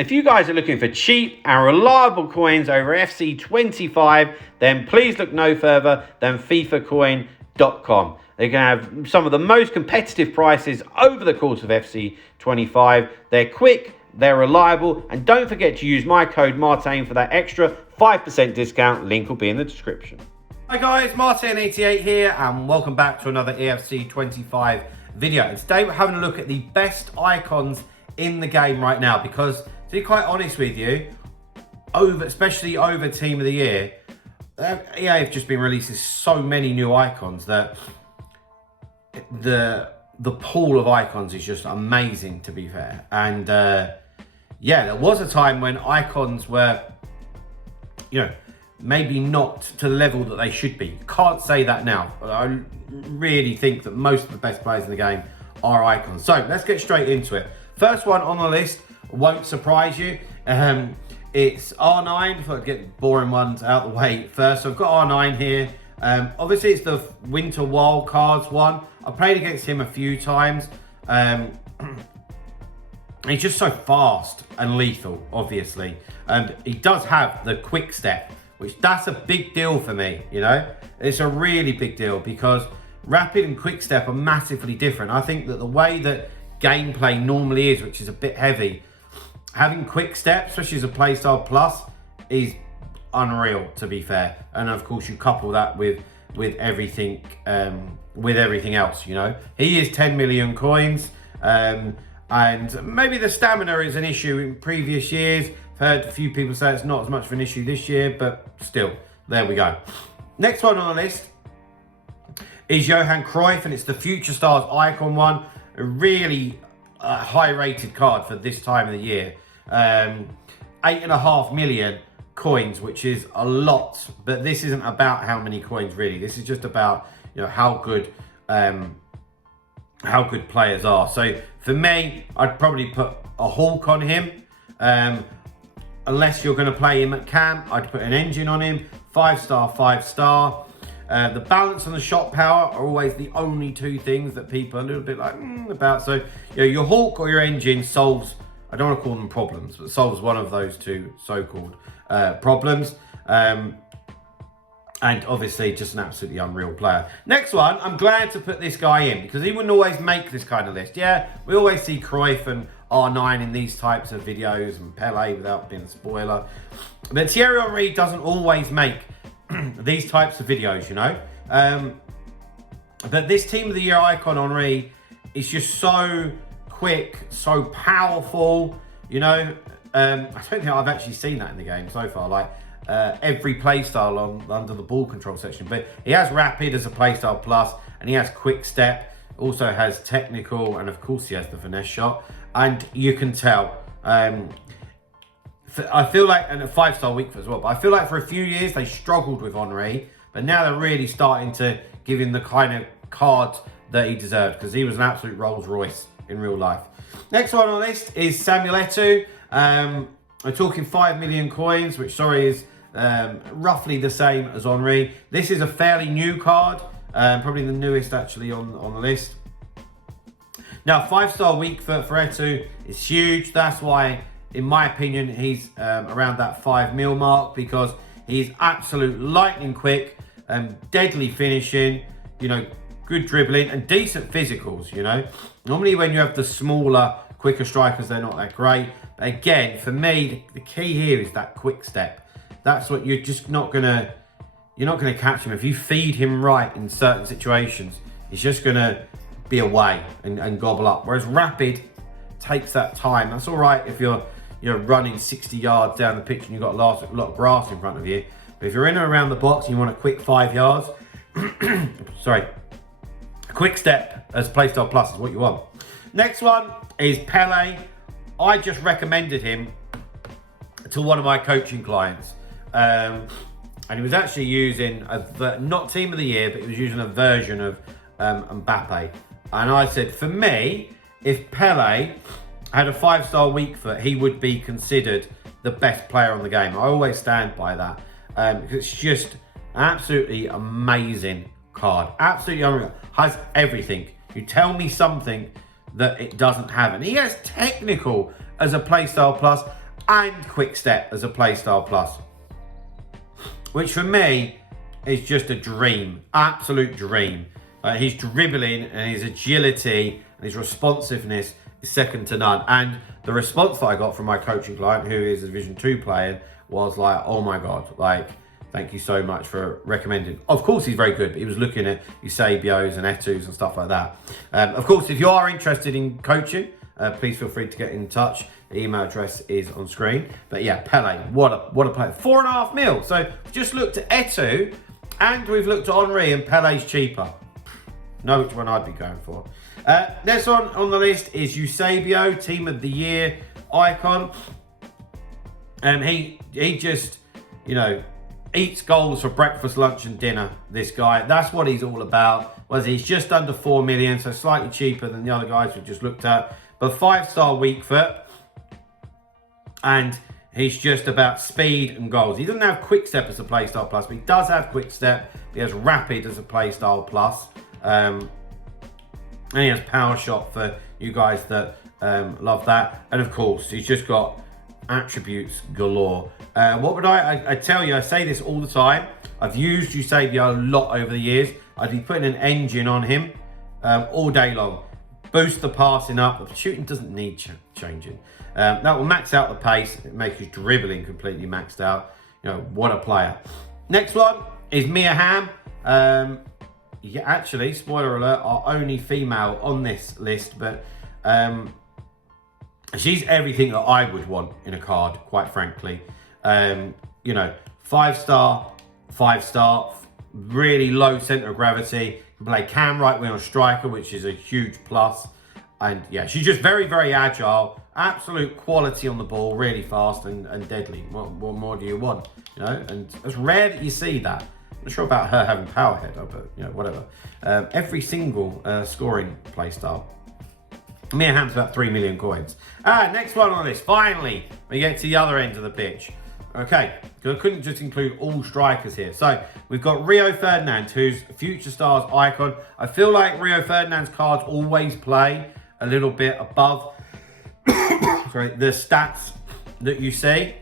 If you guys are looking for cheap and reliable coins over FC25, then please look no further than FIFAcoin.com. They can have some of the most competitive prices over the course of FC25. They're quick, they're reliable, and don't forget to use my code Martin for that extra 5% discount. Link will be in the description. Hi guys, Martin88 here, and welcome back to another EFC25 video. And today we're having a look at the best icons in the game right now, because to be quite honest with you, especially over Team of the Year, EA have just been releasing so many new icons that the pool of icons is just amazing, to be fair. And yeah, there was a time when icons were, maybe not to the level that they should be. Can't say that now. I really think that most of the best players in the game are icons. So let's get straight into it. First one on the list won't surprise you. It's R9. If I get boring ones out of the way first. So I've got R9 here. Obviously it's the Winter Wild Cards one. I played against him a few times. He's just so fast and lethal, obviously. And he does have the quick step, which that's a big deal for me, It's a really big deal because rapid and quick step are massively different. I think that the way that gameplay normally is, which is a bit heavy, having quick step, especially as a Playstyle Plus, is unreal, to be fair. And of course you couple that with everything else, He is 10 million coins, and maybe the stamina is an issue in previous years. I've heard a few people say it's not as much of an issue this year, but still, there we go. Next one on the list is Johan Cruyff, and it's the Future Stars Icon one. A really high-rated card for this time of the year. 8.5 million coins, which is a lot, but this isn't about how many coins really. This is just about how good players are. So for me, I'd probably put a Hulk on him. Unless you're going to play him at camp, I'd put an engine on him. 5-star, 5-star. The balance and the shot power are always the only two things that people are a little bit like about. So your Hulk or your engine solves, I don't want to call them problems, but solves one of those two so-called problems. And obviously just an absolutely unreal player. Next one, I'm glad to put this guy in because he wouldn't always make this kind of list. Yeah, we always see Cruyff and R9 in these types of videos, and Pele without being a spoiler. But Thierry Henry doesn't always make these types of videos, But this Team of the Year icon Henry is just so quick, so powerful, I don't think I've actually seen that in the game so far. Like every playstyle under the ball control section, but he has rapid as a playstyle plus, and he has quick step, also has technical, and of course he has the finesse shot. And you can tell, I feel like, and a 5-star weak foot as well, but I feel like for a few years they struggled with Henry, but now they're really starting to give him the kind of card that he deserved, because he was an absolute Rolls Royce in real life. Next one on this is Samuel Eto'o. We're talking 5 million coins, which is roughly the same as Henry. This is a fairly new card, probably the newest actually on the list. Now, 5-star weak foot for Eto'o is huge. That's why, in my opinion, he's around that 5 mil mark, because he's absolute lightning quick, deadly finishing, good dribbling and decent physicals, Normally when you have the smaller, quicker strikers, they're not that great. But again, for me, the key here is that quick step. That's what you're just not gonna catch him. If you feed him right in certain situations, he's just gonna be away and gobble up. Whereas rapid takes that time. That's all right if you're running 60 yards down the pitch and you've got a lot of grass in front of you. But if you're in and around the box and you want a quick 5 yards, sorry, a quick step as Playstyle Plus is what you want. Next one is Pele. I just recommended him to one of my coaching clients. And he was actually using, not Team of the Year, but he was using a version of Mbappe. And I said, for me, if Pele had a 5-star weak foot, he would be considered the best player on the game. I always stand by that. Because it's just absolutely amazing card. Absolutely unreal. Has everything. You tell me something that it doesn't have. And he has technical as a Playstyle Plus and quick step as a playstyle plus, which for me is just a dream, absolute dream. His dribbling and his agility and his responsiveness is second to none. And the response that I got from my coaching client, who is a Division 2 player, was like, oh my God, like, thank you so much for recommending. Of course, he's very good, but he was looking at Eusebios and Etus and stuff like that. Of course, if you are interested in coaching, please feel free to get in touch. The email address is on screen. But yeah, Pele, what a player. 4.5 mil. So we've just looked at Etu and we've looked at Henry, and Pele's cheaper. Know which one I'd be going for. Next one on the list is Eusebio, Team of the Year icon. He just, you know, eats goals for breakfast, lunch and dinner, this guy. That's what he's all about. He's just under 4 million, so slightly cheaper than the other guys we just looked at. But 5-star weak foot. And he's just about speed and goals. He doesn't have quick step as a playstyle plus, but he does have quick step. He has rapid as a playstyle plus. And he has power shot for you guys that love that. And of course, he's just got attributes galore. What would I tell you, I say this all the time. I've used Eusebio a lot over the years. I'd be putting an engine on him all day long. Boost the passing up. The shooting doesn't need changing. That will max out the pace. It makes his dribbling completely maxed out. You know, what a player. Next one is Mia Hamm. Yeah, actually, spoiler alert, our only female on this list, but she's everything that I would want in a card, quite frankly. You know, 5-star, really low center of gravity. Can play cam right wing on striker, which is a huge plus. And yeah, she's just very, very agile. Absolute quality on the ball, really fast and deadly. What more do you want? You know, and it's rare that you see that. I'm not sure about her having power header, but you know, whatever. Every single scoring play style. Mia Hamm's about 3 million coins. Next one on this. Finally, we get to the other end of the pitch. Okay, because I couldn't just include all strikers here. So we've got Rio Ferdinand, who's Future Stars icon. I feel like Rio Ferdinand's cards always play a little bit above the stats that you see.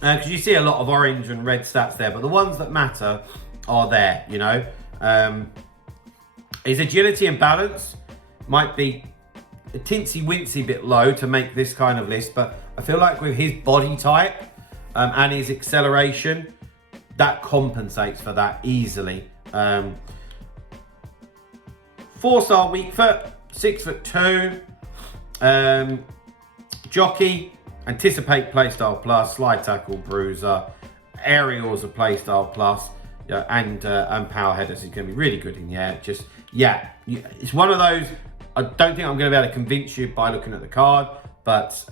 Because you see a lot of orange and red stats there, but the ones that matter are there, you know. His agility and balance might be a tinsy-wincy bit low to make this kind of list, but I feel like with his body type and his acceleration, that compensates for that easily. 4-star weak foot, 6'2", jockey, anticipate playstyle plus, slide tackle, bruiser, aerials a playstyle plus, you know, and power headers is going to be really good in the air. Just yeah, it's one of those. I don't think I'm going to be able to convince you by looking at the card, but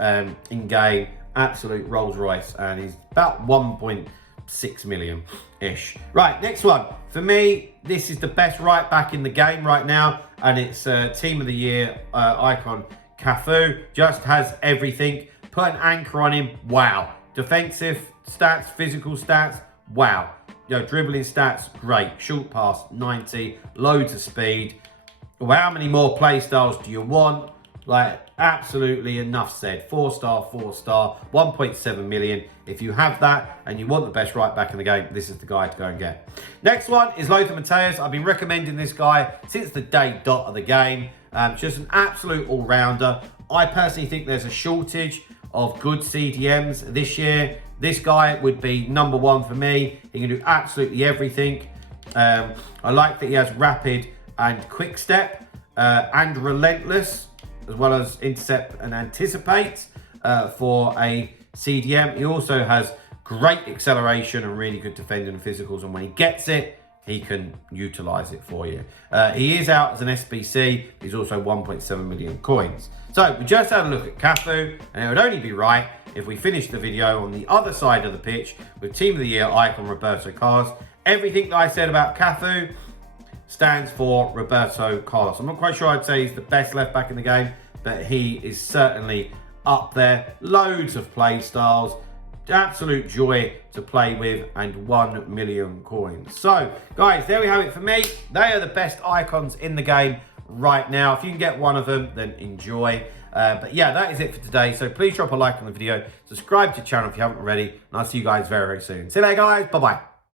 in game, absolute Rolls Royce, and he's about 1.6 million ish. Right, next one for me. This is the best right back in the game right now, and it's Team of the Year icon Cafu. Just has everything. Put an anchor on him. Wow. Defensive stats, physical stats. Wow. You know, dribbling stats, great. Short pass, 90. Loads of speed. Well, how many more play styles do you want? Like, absolutely enough said. 4-star, 4-star, 1.7 million. If you have that and you want the best right back in the game, this is the guy to go and get. Next one is Lothar Matthäus. I've been recommending this guy since the day dot of the game. Just an absolute all-rounder. I personally think there's a shortage of good CDMs this year. This guy would be number one for me. He can do absolutely everything. I like that he has rapid and quick step and relentless, as well as intercept and anticipate for a CDM. He also has great acceleration and really good defending and physicals, and when he gets it, he can utilize it for you. He is out as an SBC. He's also 1.7 million coins. So we just had a look at Cafu, and it would only be right if we finished the video on the other side of the pitch with Team of the Year icon Roberto Carlos. Everything that I said about Cafu stands for Roberto Carlos. I'm not quite sure I'd say he's the best left back in the game, but he is certainly up there. Loads of play styles, absolute joy to play with, and 1 million coins. So guys, there we have it for me. They are the best icons in the game right now. If you can get one of them, then enjoy. But yeah, that is it for today. So please drop a like on the video, subscribe to the channel if you haven't already, and I'll see you guys very, very soon. See you later, guys. Bye-bye.